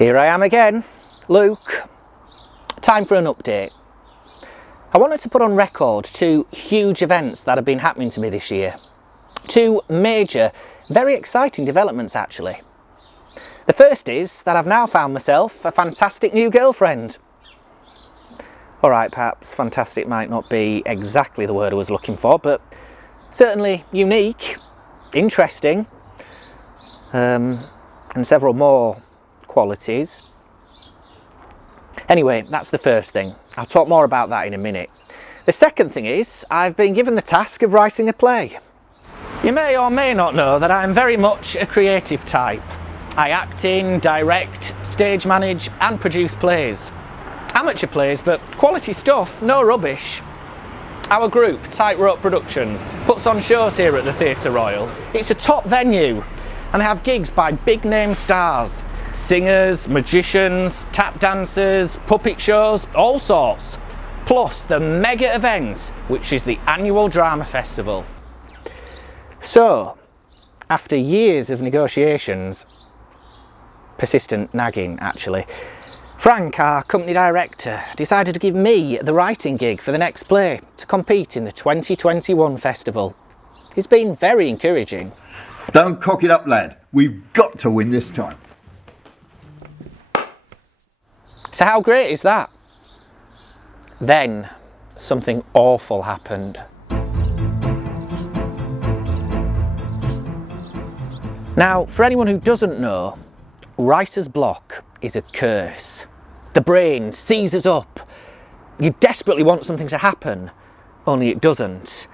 Here I am again, Luke. Time for an update. I wanted to put on record two huge events that have been happening to me this year. Two major, very exciting developments actually. The first is that I've now found myself a fantastic new girlfriend. Alright, perhaps fantastic might not be exactly the word I was looking for, but certainly unique, interesting, and several more qualities. Anyway, that's the first thing. I'll talk more about that in a minute. The second thing is, I've been given the task of writing a play. You may or may not know that I'm very much a creative type. I act in, direct, stage manage and produce plays. Amateur plays, but quality stuff, no rubbish. Our group, Tightrope Productions, puts on shows here at the Theatre Royal. It's a top venue and they have gigs by big name stars. Singers, magicians, tap dancers, puppet shows, all sorts. Plus the mega event, which is the annual drama festival. So, after years of negotiations, persistent nagging actually, Frank, our company director, decided to give me the writing gig for the next play to compete in the 2021 festival. It's been very encouraging. Don't cock it up, lad. We've got to win this time. So how great is that? Then something awful happened. Now, for anyone who doesn't know, writer's block is a curse. The brain seizes up. You desperately want something to happen, only it doesn't.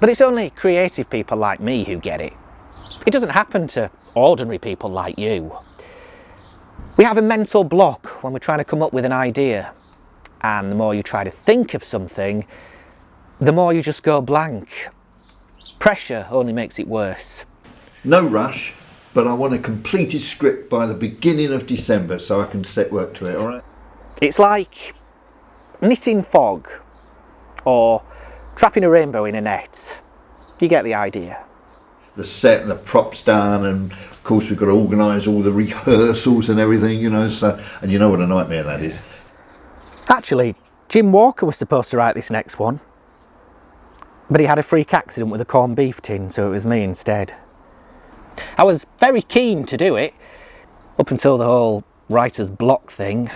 But it's only creative people like me who get it. It doesn't happen to ordinary people like you. We have a mental block when we're trying to come up with an idea, and the more you try to think of something, the more you just go blank. Pressure only makes it worse. No rush, but I want a completed script by the beginning of December so I can set work to it, alright? It's like knitting fog or trapping a rainbow in a net. You get the idea. The set and the props down, and of course we've got to organise all the rehearsals and everything, you know, so, and you know what a nightmare that is. Actually, Jim Walker was supposed to write this next one, but he had a freak accident with a corned beef tin, so it was me instead. I was very keen to do it, up until the whole writer's block thing.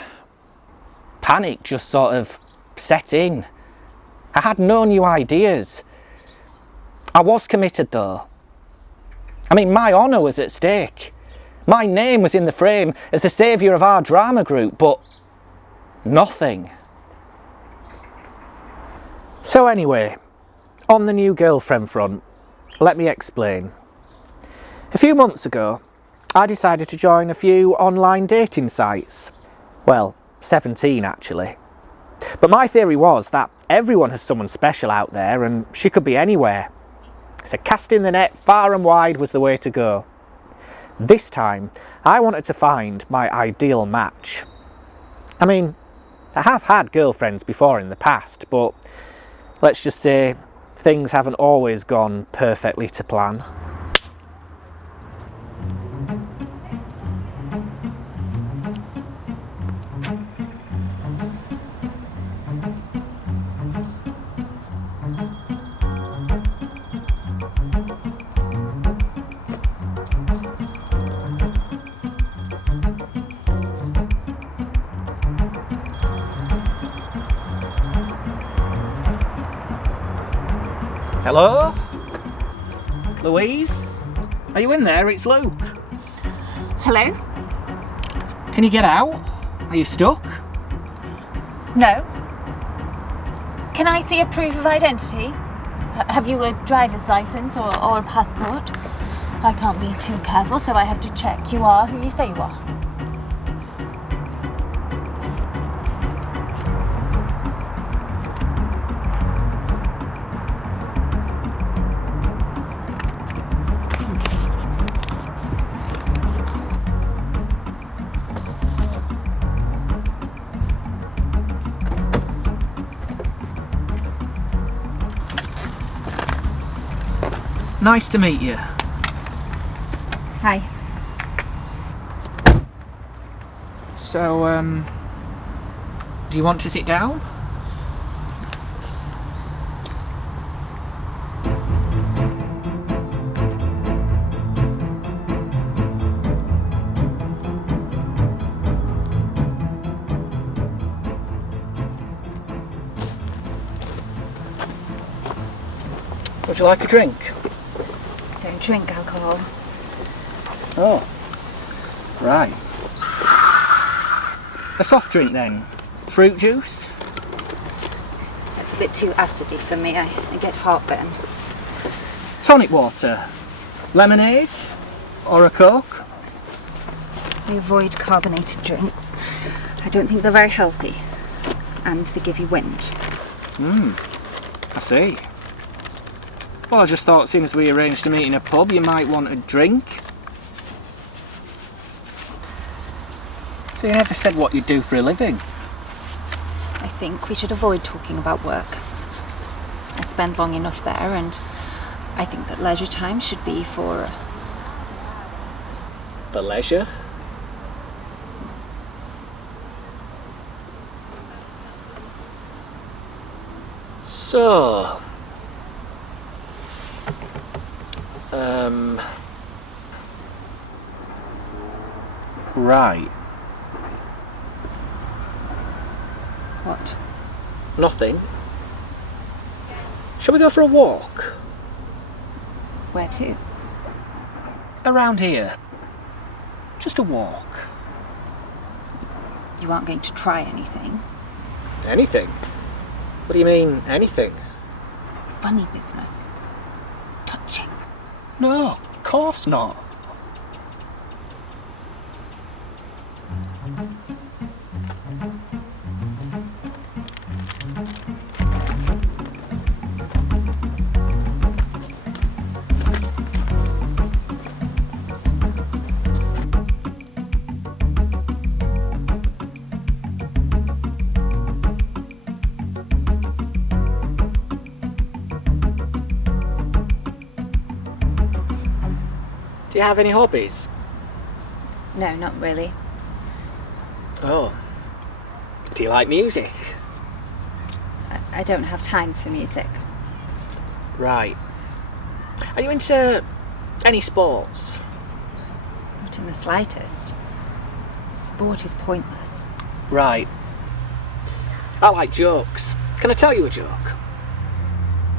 Panic just sort of set in. I had no new ideas. I was committed though. I mean, my honour was at stake. My name was in the frame as the saviour of our drama group, but nothing. So anyway, on the new girlfriend front, let me explain. A few months ago, I decided to join a few online dating sites. Well, 17 actually. But my theory was that everyone has someone special out there and she could be anywhere. So casting the net far and wide was the way to go. This time, I wanted to find my ideal match. I mean, I have had girlfriends before in the past, but let's just say things haven't always gone perfectly to plan. Hello? Louise? Are you in there? It's Luke. Hello? Can you get out? Are you stuck? No. Can I see a proof of identity? Have you a driver's license or a passport? I can't be too careful, so I have to check you are who you say you are. Nice to meet you. Hi. So, do you want to sit down? Would you like a drink? I don't drink alcohol. Oh, right. A soft drink then? Fruit juice? It's a bit too acidy for me. I get heartburn. Tonic water? Lemonade? Or a Coke? I avoid carbonated drinks. I don't think they're very healthy. And they give you wind. I see. Well, I just thought, seeing as we arranged to meet in a pub, you might want a drink. So you never said what you do for a living? I think we should avoid talking about work. I spend long enough there, and I think that leisure time should be for... For leisure? So... Right. What? Nothing. Shall we go for a walk? Where to? Around here. Just a walk. You aren't going to try anything. Anything? What do you mean, anything? Funny business. Touching. No, of course not. Do you have any hobbies? No, not really. Oh. Do you like music? I don't have time for music. Right. Are you into any sports? Not in the slightest. Sport is pointless. Right. I like jokes. Can I tell you a joke?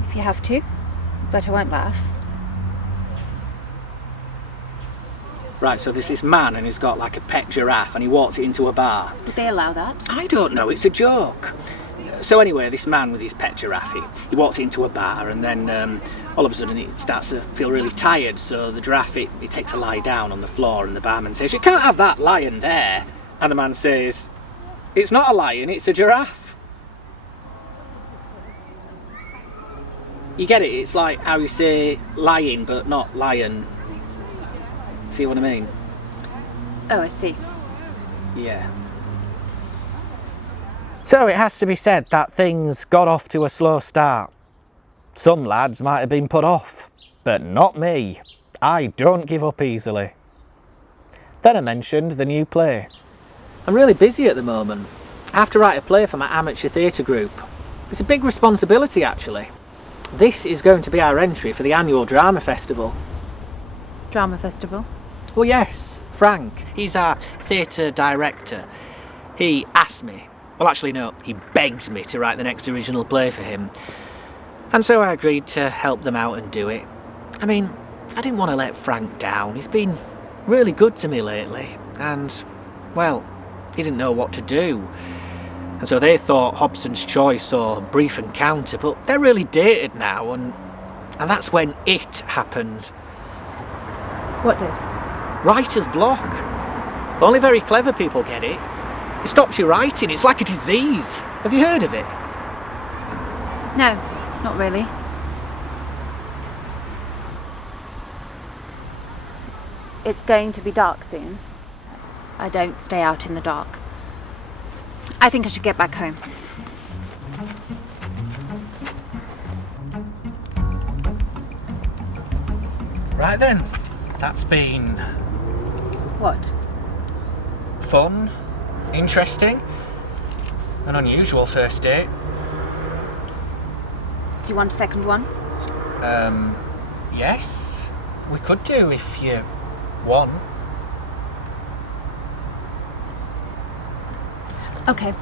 If you have to, but I won't laugh. Right, so there's this man and he's got like a pet giraffe and he walks it into a bar. Would they allow that? I don't know, it's a joke. So anyway, this man with his pet giraffe, he walks into a bar and then all of a sudden he starts to feel really tired, so the giraffe, it takes a lie down on the floor and the barman says, "You can't have that lion there." And the man says, "It's not a lion, it's a giraffe." You get it? It's like how you say lion but not lion. See what I mean? Oh, I see. Yeah. So it has to be said that things got off to a slow start. Some lads might have been put off, but not me. I don't give up easily. Then I mentioned the new play. I'm really busy at the moment. I have to write a play for my amateur theatre group. It's a big responsibility actually. This is going to be our entry for the annual drama festival. Drama festival? Well, yes, Frank. He's our theatre director. He asked me, well actually no, he begged me to write the next original play for him. And so I agreed to help them out and do it. I mean, I didn't want to let Frank down. He's been really good to me lately. And, well, he didn't know what to do. And so they thought Hobson's Choice or Brief Encounter, but they're really dated now, and that's when it happened. What did? Writer's block. Only very clever people get it. It stops you writing. It's like a disease. Have you heard of it? No, not really. It's going to be dark soon. I don't stay out in the dark. I think I should get back home. Right then. That's been What? fun, interesting. An unusual first date. Do you want a second one? Yes. We could do if you want. Okay.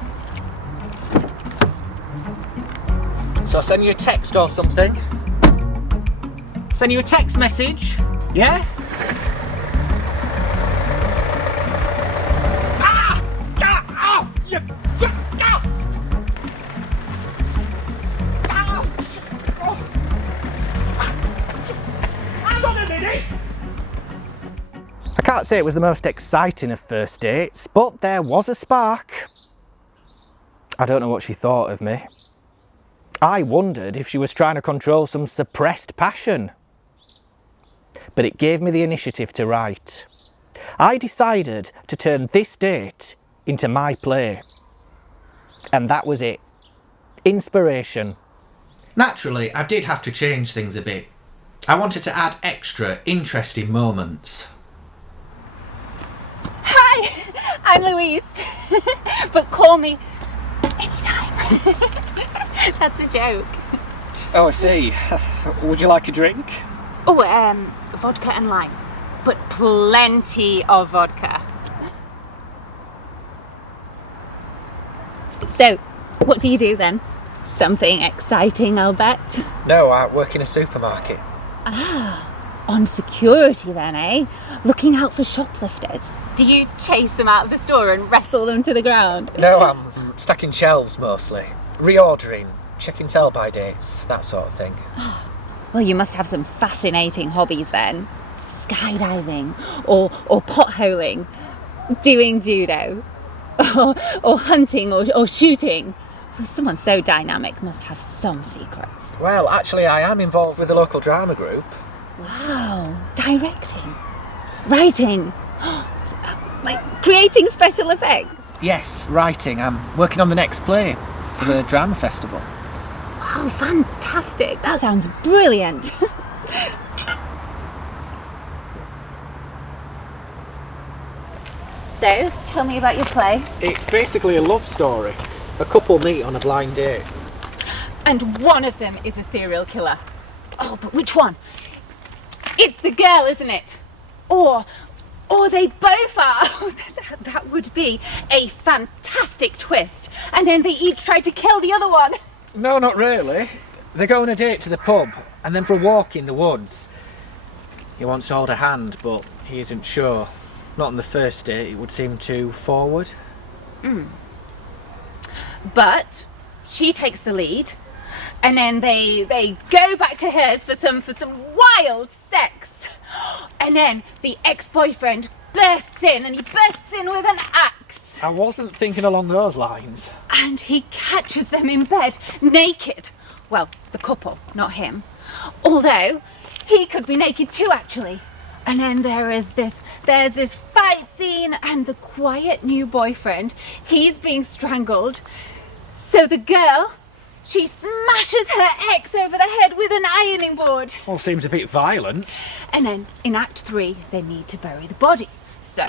So I'll send you a text or something. Send you a text message. Yeah? I can't say it was the most exciting of first dates, but there was a spark. I don't know what she thought of me. I wondered if she was trying to control some suppressed passion. But it gave me the initiative to write. I decided to turn this date into my play. And that was it. Inspiration. Naturally, I did have to change things a bit. I wanted to add extra interesting moments. Hi, I'm Louise. But call me anytime. That's a joke. Oh, I see. Would you like a drink? Oh, vodka and lime. But plenty of vodka. So, what do you do then? Something exciting, I'll bet. No, I work in a supermarket. On security then, eh? Looking out for shoplifters. Do you chase them out of the store and wrestle them to the ground? No, I'm stacking shelves mostly. Reordering, checking sell-by dates, that sort of thing. Well, you must have some fascinating hobbies then. Skydiving, or potholing, doing judo, or hunting, or shooting. Well, someone so dynamic must have some secrets. Well, actually, I am involved with the local drama group. Wow, directing, writing, like creating special effects. Yes, writing. I'm working on the next play for the drama festival. Wow, fantastic. That sounds brilliant. So, tell me about your play. It's basically a love story. A couple meet on a blind date. And one of them is a serial killer. Oh, but which one? It's the girl, isn't it? Or they both are. Oh, that would be a fantastic twist. And then they each try to kill the other one. No, not really. They go on a date to the pub and then for a walk in the woods. He wants to hold her hand, but he isn't sure. Not on the first date, it would seem too forward. But she takes the lead, and then they go back to hers for some wild sex. And then the ex-boyfriend bursts in, and he bursts in with an axe. I wasn't thinking along those lines. And he catches them in bed, naked. Well, the couple, not him. Although, he could be naked too, actually. And then there's this fight scene, and the quiet new boyfriend, he's being strangled. So the girl, she smashes her ex over the head with an ironing board. All seems a bit violent. And then in Act 3, they need to bury the body. So,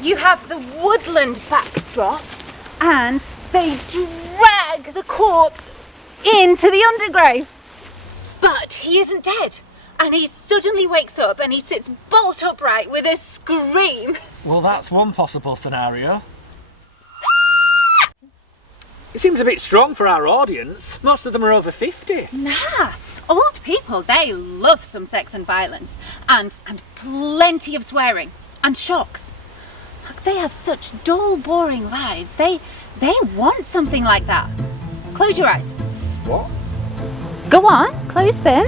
you have the woodland backdrop, and they drag the corpse into the undergrowth. But he isn't dead. And he suddenly wakes up and he sits bolt upright with a scream. Well, that's one possible scenario. It seems a bit strong for our audience. Most of them are over 50. Nah, old people, they love some sex and violence. And plenty of swearing. And shocks. Look, they have such dull, boring lives. They want something like that. Close your eyes. What? Go on, close them.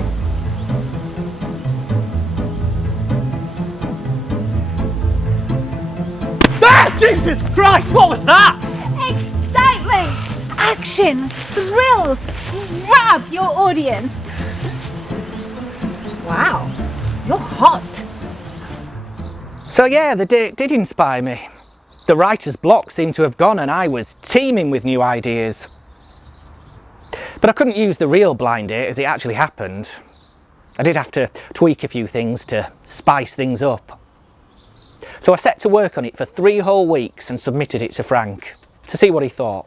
Ah! Jesus Christ, what was that? Excitement, action, thrills, grab your audience. Wow, you're hot. So yeah, the date did inspire me. The writer's block seemed to have gone and I was teeming with new ideas. But I couldn't use the real blind date as it actually happened. I did have to tweak a few things to spice things up. So I set to work on it for 3 whole weeks and submitted it to Frank to see what he thought.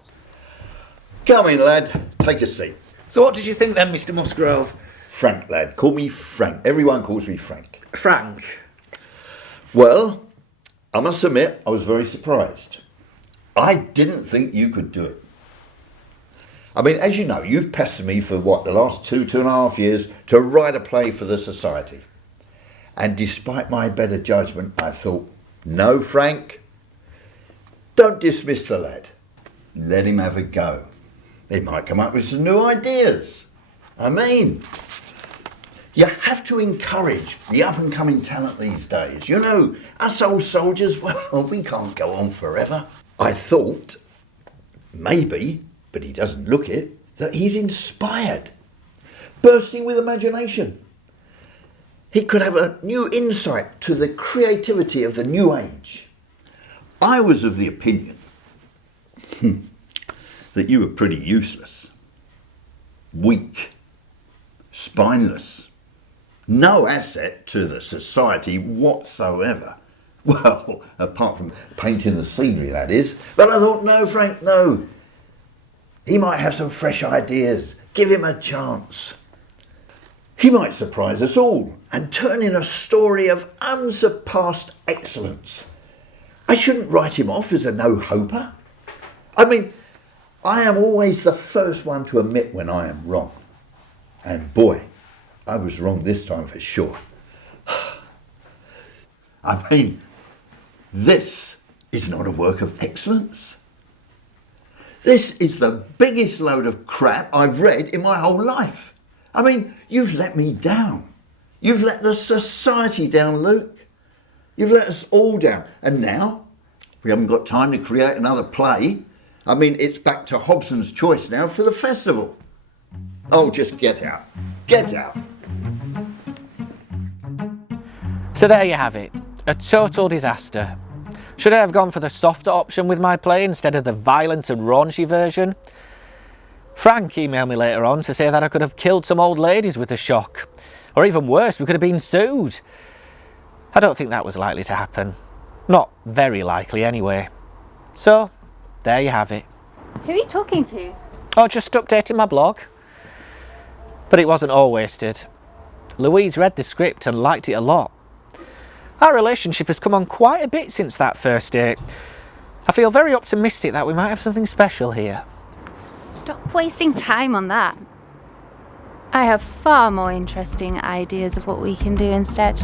Come in, lad. Take a seat. So what did you think then, Mr. Musgrove? Frank, lad. Call me Frank. Everyone calls me Frank. Frank? Well, I must admit, I was very surprised. I didn't think you could do it. I mean, as you know, you've pestered me for what, the last 2.5 years to write a play for the Society. And despite my better judgment, I thought, no, Frank, don't dismiss the lad. Let him have a go. He might come up with some new ideas. I mean, you have to encourage the up-and-coming talent these days. You know, us old soldiers, well, we can't go on forever. I thought, maybe, but he doesn't look it, that he's inspired, bursting with imagination. He could have a new insight to the creativity of the new age. I was of the opinion that you were pretty useless, weak, spineless, no asset to the Society whatsoever. Well, apart from painting the scenery, that is. But I thought, no, Frank, no. He might have some fresh ideas. Give him a chance. He might surprise us all and turn in a story of unsurpassed excellence. I shouldn't write him off as a no-hoper. I mean, I am always the first one to admit when I am wrong. And boy, I was wrong this time for sure. I mean, this is not a work of excellence. This is the biggest load of crap I've read in my whole life. I mean, you've let me down. You've let the Society down, Luke. You've let us all down. And now, we haven't got time to create another play. I mean, it's back to Hobson's Choice now for the festival. Oh, just get out. Get out. So there you have it. A total disaster. Should I have gone for the softer option with my play instead of the violent and raunchy version? Frank emailed me later on to say that I could have killed some old ladies with the shock. Or even worse, we could have been sued. I don't think that was likely to happen. Not very likely anyway. So, there you have it. Who are you talking to? Oh, just updating my blog. But it wasn't all wasted. Louise read the script and liked it a lot. Our relationship has come on quite a bit since that first date. I feel very optimistic that we might have something special here. Stop wasting time on that. I have far more interesting ideas of what we can do instead.